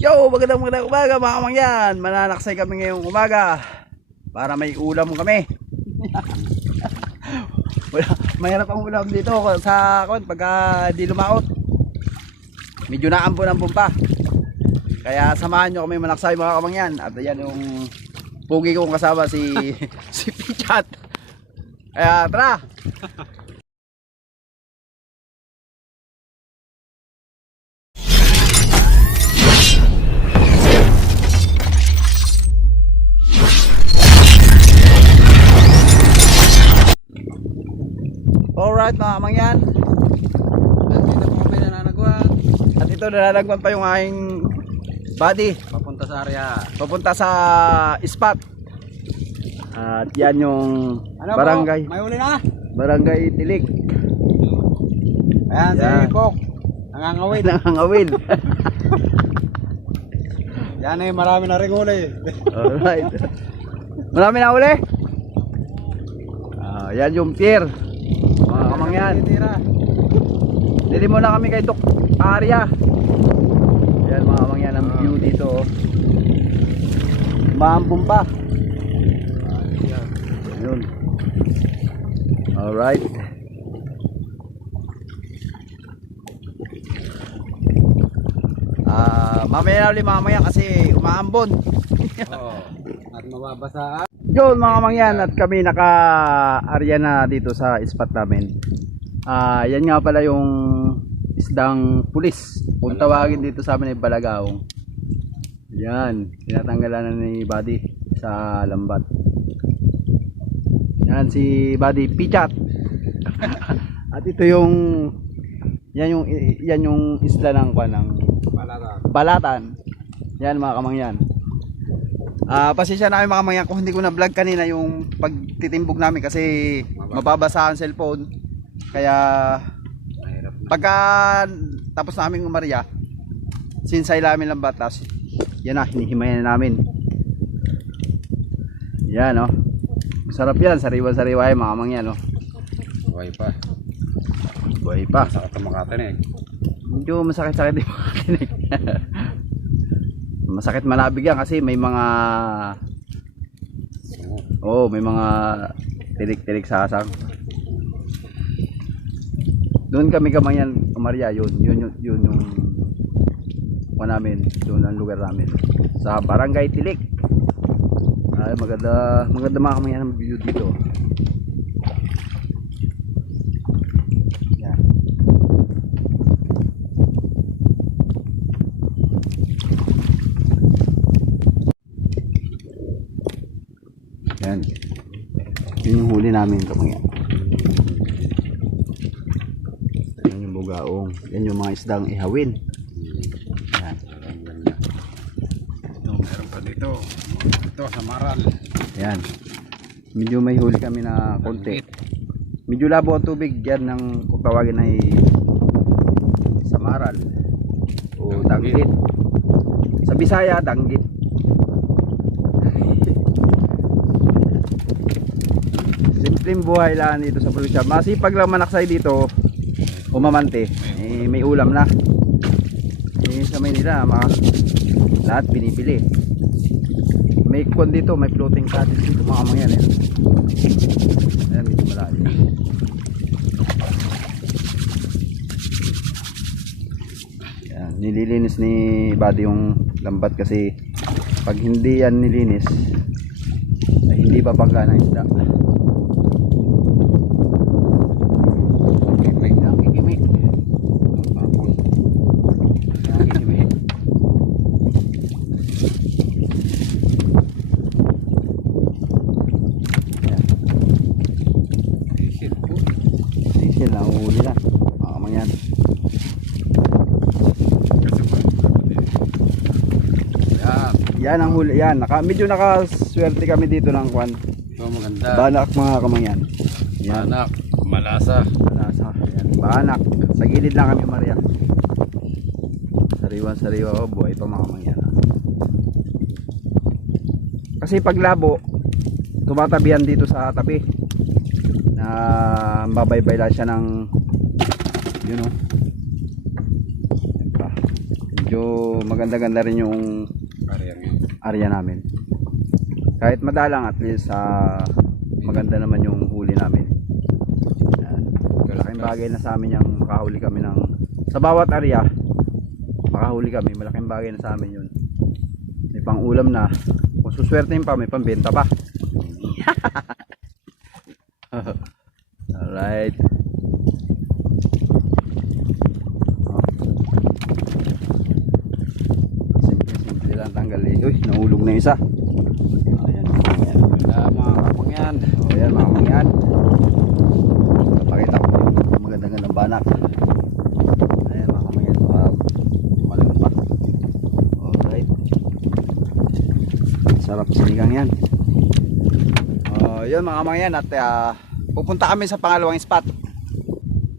Yo, magandang umaga mga kamangyan. Mananaksay kami ngayong umaga para may ulam kami. Mahirap ang ulam dito sa pagka di lumaot. Medyo naambon-ambon pa. Kaya samahan nyo kami manaksay mga kamangyan. At ayan yung pugi kong kasama si si Pichat. Kaya tara. Alright mga kamangyan, Dito po kami nananagwan. at ito nalalagwan pa yung aking body Papunta sa area. papunta sa spot. At yan yung barangay May uli na. Barangay Tilig. Ayan, Yan. si Kok. Nangangawin. Nangangawil. Yan eh, marami na ring uli. Alright. Marami na uli. Yan yung pier mga kamangyan. Tira. Dili muna kami kay Dok Arya. Yan mga kamangyan ang view dito. Maambong pa. Yun. Alright. Mamaya na ulit mga kamangyan kasi umaambon. Oo. At mababasaan. Yun mga kamangyan, at kami naka-area na dito sa spot namin. Yan nga pala yung isdang pulis. Kung tawagin dito sa amin ay balagaong. Yan, tinatanggalan na ni Buddy sa lambat. Yan si Buddy Pichat. At ito yung yan yung isla ng Balatan. Yan mga kamangyan. Pasensya na kayo mga kamangyan kung hindi ko na vlog kanina yung pagtitimbog namin kasi mababasa ang cellphone. Kaya pagka tapos namin umarya, sinsay namin lang batas. Yan na, hinihimayan na namin. Yan o. Masarap yan, sariwa-sariwa yung mga kamangyan o. Buhay pa. Buhay pa. Sakit ang makatinig. Medyo masakit-sakit yung mga tinig. Masakit malabig yan kasi may mga may mga tirik-tirik sa asang. Doon kami kamangyan umarya, yun yung namin, doon ang lugar namin sa Barangay Tilik. Ay maganda mga kamangyan ang view dito. Yan. Yun yung huli namin kamangyan. Yan yung bugaong. Yan yung mga isdang ihawin. Yan. Ito, meron pa dito. Ito, sa Maral. Yan. Medyo may huli kami na konti. Medyo labo ang tubig. Yan ng kung tawagin ay samaral o danggit. Sa Bisaya, danggit. Simpleng buhay lang dito sa probinsya. Masipag lang manaksay dito umamante, may ulam na. Sa Maynila lahat binibili. May kon dito, may floating cottage dito mga kamangyan. Ayan, medyo malalim. Ayan, nililinis ni Buddy yung lambat kasi pag hindi yan nilinis ay hindi pa pagka ng isda. Sisil na uhuli na mga kamangyan. Yan ang huli. Yan, medyo nakaswerte kami dito ng kwan. Ito maganda. Banak mga kamangyan. Yan. Banak. Malasa. Malasa. Yan. Banak. Sa gilid lang kami Maria. Sariwan-sariwa. Buhay pa mga kamangyan. Kasi pag labo, tumatabihan dito sa tabi. Babaybay lang siya ng medyo maganda-ganda rin yung Area nga. area namin. Kahit madalang, at least maganda naman yung huli namin. Yan. Malaking bagay na sa amin yung makahuli kami ng, sa bawat area makahuli kami, malaking bagay na sa amin yun. May pang ulam na, kung suswertein pa may pambenta pa. Alright. Simple lang tanggal eh. Uy, nahulog na isa. Ayan, ayan. Mga kapangyan. O yan mga mangyan. Pakita ko magandang banak. Ayan mga mangyan. Malamig pa. Alright. Sarap sinigang yan. Yun mga mangyan, at pupunta kami sa pangalawang spot.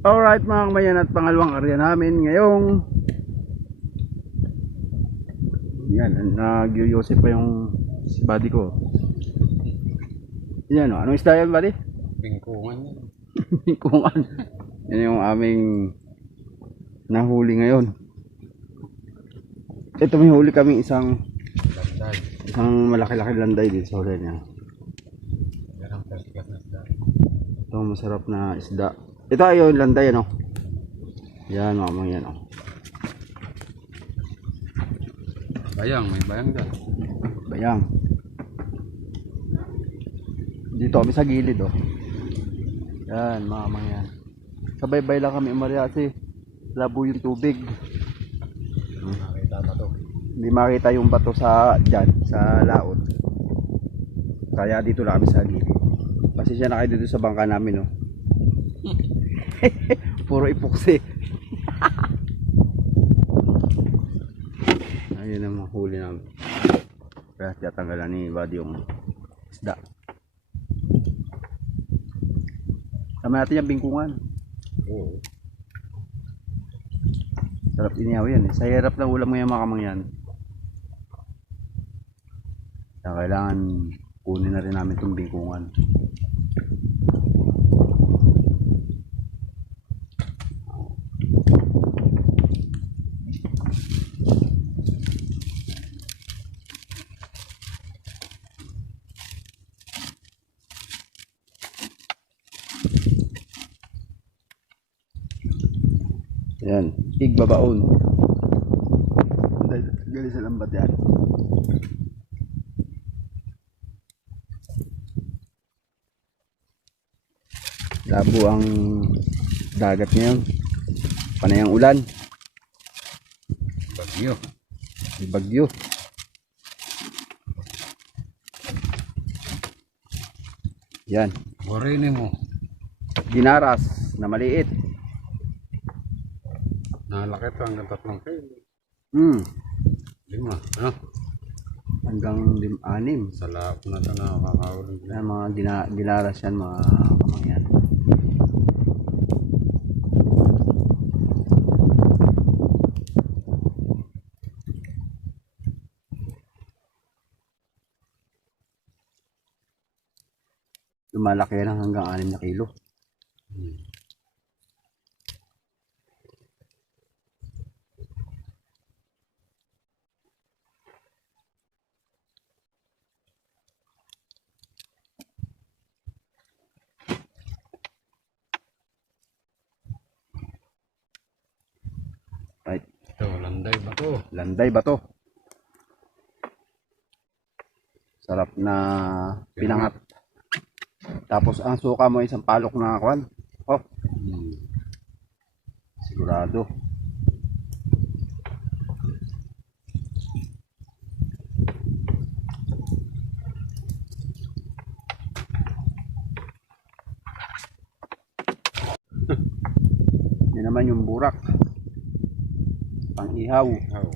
Alright mga mangyan, at pangalawang area namin ngayong yan, nag-yosip pa yung si buddy ko. Yan o, anong isda yan buddy? Bingkungan yan. Bingkungan. Yan yung aming nahuli ngayon. Ito, may huli kami isang Landay. malaki-laki landay dito sa huli niya. Yan ang first class na isda. Ito masarap na isda. Ito ay yung landay ano. Yan mga mangyan o. Bayang, may bayang dyan. Bayang. Dito kami sa gilid oh. Yan mga mangyan. Sabay-bay lang kami umarya kasi labo yung tubig. Nakita ba to? Hindi makita yung bato sa dyan, sa laot. Kaya dito lang kami sa gilid. Pasensya na kayo dito sa bangka namin oh. Puro ipuksi. Ayun ang mga huli namin. Kaya tiyatanggalan ni Buddy yung isda. Tama natin yung bingkungan. Oo. Sarap inihaw yan eh. Sa hirap ng ulam mo yung mga kamangyan. Kaya kailangan kunin na rin namin itong bingkungan. Yan, igbabaon. Gali sa lambat yan. Labo ang dagat ngayon. Panay ang ulan. Bagyo. May bagyo. Yan. Borinin mo. Ginaras na maliit. Nalaki ito hanggang 3 kilo. 5. Ano? Hanggang 6. Sa lahat na ito nakakahuli. Yan mga ginaras yan mga kamangyan. Lumalaki yan hanggang 6 na kilo. Right. Ito, landay ba to? Landay ba to? Sarap na pinangat. Tapos ang suka mo isang palok na kwan. Oh, sigurado. Yan naman yung burak. Pang-ihaw. Oh.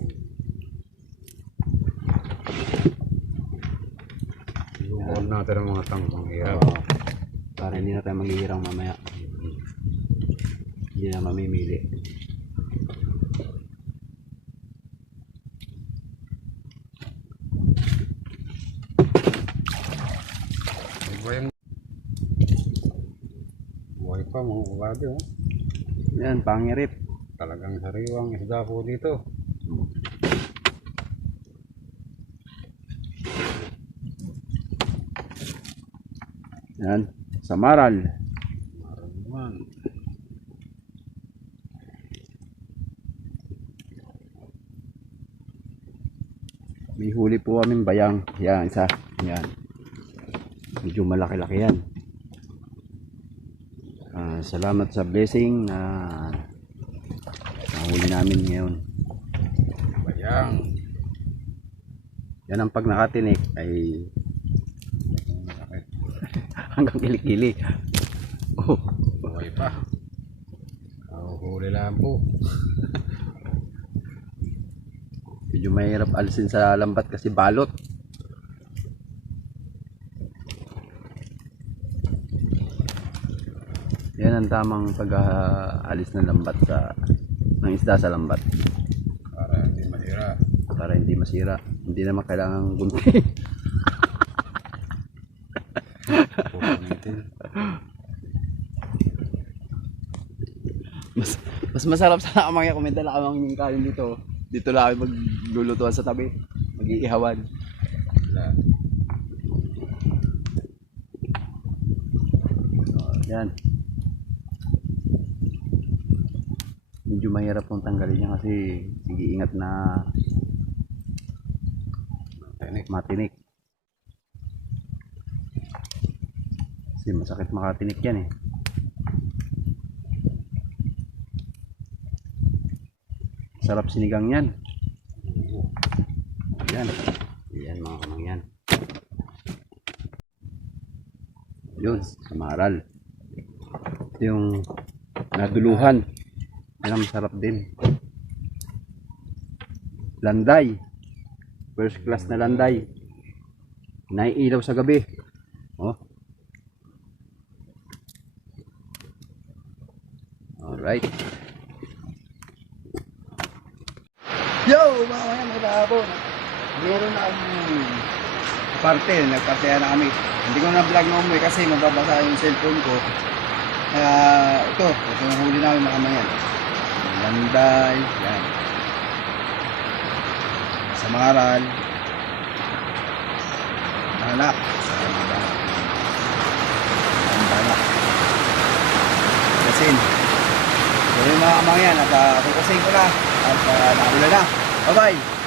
Ibubuhol natin ang mga tangkang ihaw. Para hindi na tayo maghihirang mamaya. Hindi na mamimili. Buhay pa mga kabady, oh. Yan, pangirit. Talagang sariwang isda po dito. Yan, samaral. Naman. May huli po kaming bayang. Yan, isa. Yan. Medyo malaki-laki yan. Salamat sa blessing na nahuli namin ngayon. Bayang. Yan ang pag nakatinik ay hanggang kilikili. Oh, Buhay pa. Huli lang po. medyo mahirap alisin sa lambat kasi balot. Yan ang tamang pag-aalis ng lambat ng isda sa lambat Para hindi mahira. para hindi masira. Hindi naman kailangan gunting. Pupunitin. Mas masarap sana kamangya kung may dala kamang kain dito. Dito lang kami maglulutuan sa tabi. Mag-iihawan. Wala. Yan. Medyo mahirap pong tanggalin niya kasi sige ingat na matinik. Kasi masakit makatinik yan eh. Sarap sinigang yan. Yan. Yan mga kamangyan. Yun, samaral. Ito yung naduluhan. Yan ang masarap din. Landay. First class na landay. Naiilaw sa gabi. Oh. Alright. Yo, mga kayan, may hapon. Meron na akong parte, nagpartehan na kami. Hindi ko na vlog na umuwi kasi mababasa yung cellphone ko. Kaya ito yung huli namin mga kamayan. Landay, yan. Samaral. Balak. Balak. Kasin. So yung mga kamayan at kukusin ko na at nakabula na. Bye bye.